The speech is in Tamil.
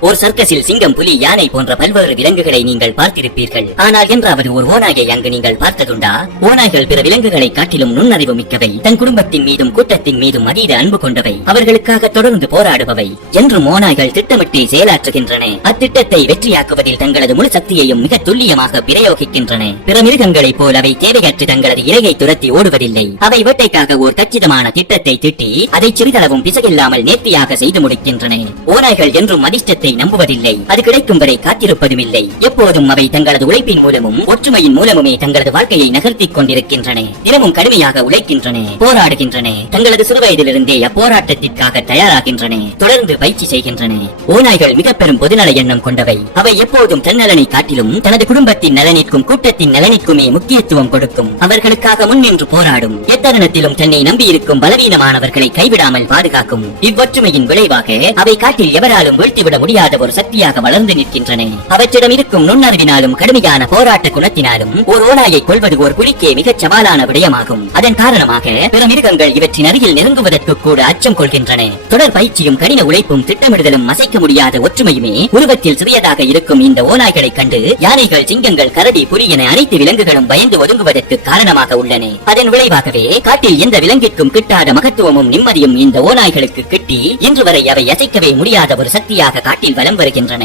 ஒரு சர்க்கஸில் சிங்கம் புலி யானை போன்ற பல்வேறு விலங்குகளை நீங்கள் பார்த்திருப்பீர்கள். ஆனால் என்றாவது ஒரு ஓநாயை அங்கு நீங்கள் பார்த்ததுண்டா? ஓநாய்கள் பிற விலங்குகளை காட்டிலும் நுண்ணறிவு மிக்கவை. தன் குடும்பத்தின் மீதும் கூட்டத்தின் மீதும் அதீத அன்பு கொண்டவை. அவர்களுக்காக தொடர்ந்து போராடுபவை என்றும் ஓநாய்கள் திட்டமிட்டு செயலாற்றுகின்றன. அத்திட்டத்தை வெற்றியாக்குவதில் தங்களது முழு சக்தியையும் மிக துல்லியமாக பிரயோகிக்கின்றன. பிற மிருகங்களைப் போல் அவை தேவையற்று தங்களது இலகை துரத்தி ஓடுவதில்லை. அவை வேட்டைக்காக ஒரு கச்சிதமான திட்டத்தை திட்டி அதை சிறிதளவும் பிசகில்லாமல் நேர்த்தியாக செய்து முடிக்கின்றன. ஓநாய்கள் என்றும் அதிர்ஷ்டத்தை நம்புவதில்லை. அது கிடைக்கும் வரை காத்திருப்பதும் இல்லை எப்போதும் அவை தங்களது உழைப்பின் மூலமும் ஒற்றுமையின் மூலமுமே தங்களது வாழ்க்கையை நகர்த்திக் கொண்டிருக்கின்றன. தினமும் கடுமையாக உழைக்கின்றன போராடுகின்றன. தங்களது சிறுவயதிலிருந்தே அப்போராட்டத்திற்காக தயாராகின்றன தொடர்ந்து பயிற்சி செய்கின்றன. ஓநாய்கள் மிக பெரும் பொதுநல எண்ணம் கொண்டவை. அவை எப்போதும் தன்னலனை காட்டிலும் தனது குடும்பத்தின் நலனிற்கும் கூட்டத்தின் நலனிற்குமே முக்கியத்துவம் கொடுக்கும். அவர்களுக்காக முன்னின்று போராடும் எத்தருணத்திலும் தன்னை நம்பியிருக்கும் பலவீனமானவர்களை கைவிடாமல் பாதுகாக்கும் இவ்வொற்றுமையின் விளைவாக அவை காட்டில் எவராலும் வீழ்த்திவிட முடியாத ஒரு சக்தியாக வளர்ந்து நிற்கின்றன. அவற்றிடம் இருக்கும் நுண்ணறிவினாலும் கடுமையான போராட்ட குணத்தினாலும் ஒரு ஓநாயை கொள்வது ஒரு புலிக்கே மிகச் சவாலான விடயமாகும். அதன் காரணமாக பிற மிருகங்கள் இவற்றின் அருகில் நெருங்குவதற்கு கூட அச்சம் கொள்கின்றன. தொடர் பயிற்சியும் கடின உழைப்பும் திட்டமிடுதலும் அசைக்க முடியாத ஒற்றுமையுமே உருவத்தில் சிறியதாக இருக்கும் இந்த ஓநாய்களை கண்டு யானைகள் சிங்கங்கள் கரடி புரி என அனைத்து விலங்குகளும் பயந்து ஒதுங்குவதற்கு காரணமாக உள்ளன. அதன் விளைவாகவே காட்டில் எந்த விலங்கிற்கும் கிட்டாத மகத்துவமும் நிம்மதியும் இந்த ஓநாய்களுக்கு கிட்டி இன்று வரை அவை அசைக்கவே முடியாத ஒரு சக்தியாக காட்டி நாட்டில் வலம் வருகின்றன.